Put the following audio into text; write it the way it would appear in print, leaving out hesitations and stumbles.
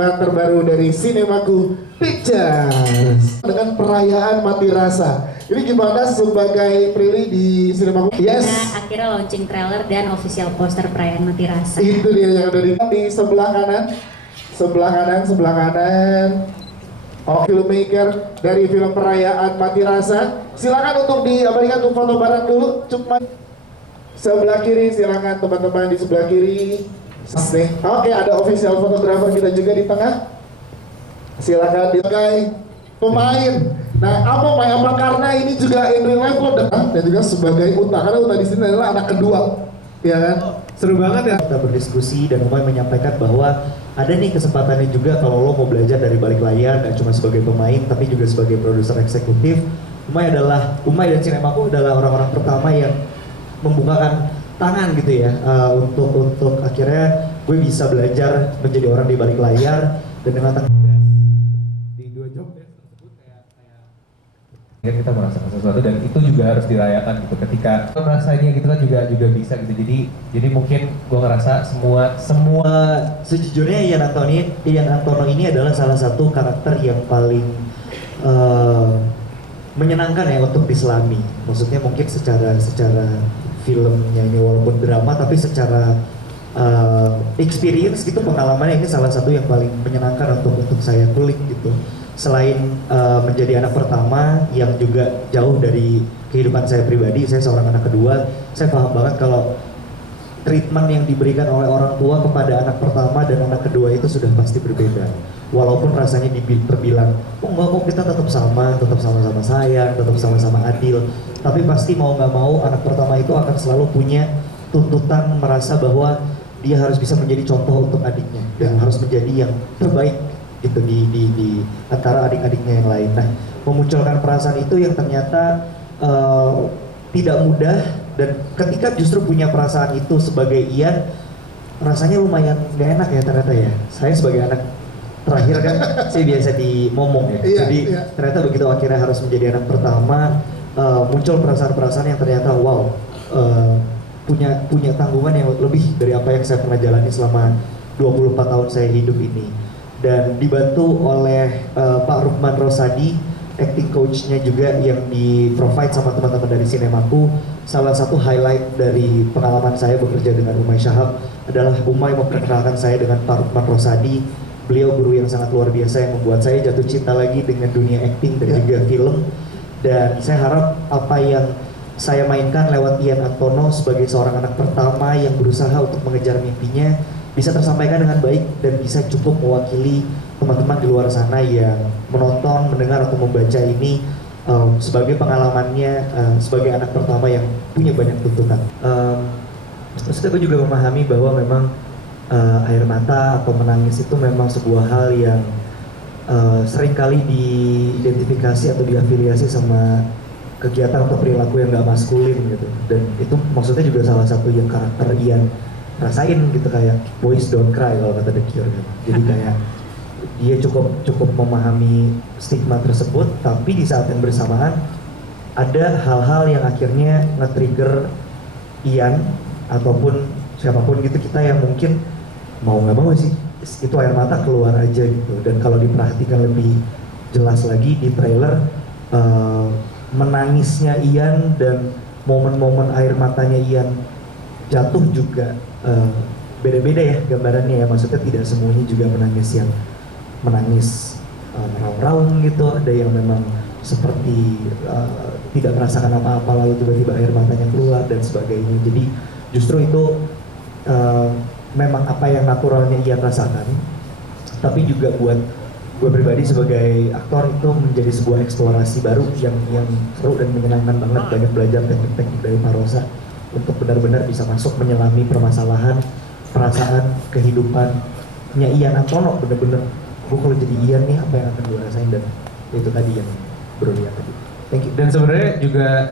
persembahan terbaru dari Cinemaku Pictures dengan perayaan Mati Rasa. Ini gimana sebagai Prilly di Cinemaku? Yes. Kita akhirnya launching trailer dan official poster perayaan Mati Rasa. Itu dia yang ada di sebelah kanan, sebelah kanan. Oh, filmmaker dari film perayaan Mati Rasa. Silakan untuk diabadikan untuk foto bareng dulu. Cuma sebelah kiri, silakan teman-teman di sebelah kiri. Oke, ada official fotografer kita juga di tengah. Silakan sebagai pemain. Nah, apa karena ini juga in real life lo dan juga sebagai Uta, karena Uta di sini adalah anak kedua, ya kan? Seru banget ya. Kita berdiskusi dan Umay menyampaikan bahwa ada nih kesempatannya juga kalau lo mau belajar dari balik layar, gak cuma sebagai pemain tapi juga sebagai produser eksekutif. Umay dan Cinemaku adalah orang-orang pertama yang membukakan tangan gitu ya, untuk akhirnya gue bisa belajar menjadi orang di balik layar dan dengan di 2 job tersebut kayak kita merasakan sesuatu dan itu juga harus dirayakan gitu ketika rasanya gitu kan juga bisa gitu, jadi mungkin gue ngerasa semua sejujurnya Ian Antono ini adalah salah satu karakter yang paling menyenangkan ya untuk diselami. Maksudnya mungkin secara filmnya ini walaupun drama tapi secara experience gitu, pengalamannya ini salah satu yang paling menyenangkan untuk saya kulik gitu. Selain menjadi anak pertama yang juga jauh dari kehidupan saya pribadi, saya seorang anak kedua, saya paham banget kalau treatment yang diberikan oleh orang tua kepada anak pertama dan anak kedua itu sudah pasti berbeda. Walaupun rasanya terbilang, oh enggak kok kita tetap sama-sama sayang, tetap sama-sama adil. Tapi pasti mau nggak mau anak pertama itu akan selalu punya tuntutan merasa bahwa dia harus bisa menjadi contoh untuk adiknya dan harus menjadi yang terbaik gitu di antara adik-adiknya yang lain. Nah, memunculkan perasaan itu yang ternyata tidak mudah, dan ketika justru punya perasaan itu sebagai Ian, rasanya lumayan gak enak ya ternyata ya. Saya sebagai anak terakhir kan, saya biasa dimomong ya. Jadi ternyata begitu akhirnya harus menjadi anak pertama, muncul perasaan-perasaan yang ternyata wow, punya tanggungan yang lebih dari apa yang saya pernah jalani selama 24 tahun saya hidup ini. Dan dibantu oleh Pak Rukman Rosadi, acting coach-nya juga yang di-provide sama teman-teman dari Cinemaku. Salah satu highlight dari pengalaman saya bekerja dengan Umay Shahab adalah Umay memperkenalkan saya dengan Pak Rukman Rosadi. Beliau guru yang sangat luar biasa yang membuat saya jatuh cinta lagi dengan dunia acting dan juga film. Dan saya harap apa yang saya mainkan lewat Ian Antono sebagai seorang anak pertama yang berusaha untuk mengejar mimpinya bisa tersampaikan dengan baik dan bisa cukup mewakili teman-teman di luar sana yang menonton, mendengar atau membaca ini sebagai pengalamannya sebagai anak pertama yang punya banyak tuntutan. Terus aku juga memahami bahwa memang air mata atau menangis itu memang sebuah hal yang seringkali diidentifikasi atau diafiliasi sama kegiatan atau perilaku yang gak maskulin gitu. Dan itu maksudnya juga salah satu yang karakter Ian rasain gitu, kayak boys don't cry kalau kata The Cure gitu. Jadi kayak dia cukup memahami stigma tersebut, tapi di saat yang bersamaan ada hal-hal yang akhirnya nge-trigger Ian ataupun siapapun gitu, kita yang mungkin mau nggak mau sih itu air mata keluar aja gitu. Dan kalau diperhatikan lebih jelas lagi di trailer, menangisnya Ian dan momen-momen air matanya Ian jatuh juga beda-beda ya gambarannya ya. Maksudnya tidak semuanya juga menangis meraung-raung gitu, ada yang memang seperti tidak merasakan apa-apa lalu tiba-tiba air matanya keluar dan sebagainya. Jadi justru itu memang apa yang naturalnya Ian rasakan, tapi juga buat gue pribadi sebagai aktor itu menjadi sebuah eksplorasi baru yang seru dan menyenangkan banget. Banyak belajar teknik-teknik dari Pak Rosa untuk benar-benar bisa masuk menyelami permasalahan, perasaan, kehidupannya Ian Antono. Bener-bener gue kalau jadi Ian nih apa yang akan gue rasain, dan itu tadi yang bro lihat tadi. Dan sebenarnya juga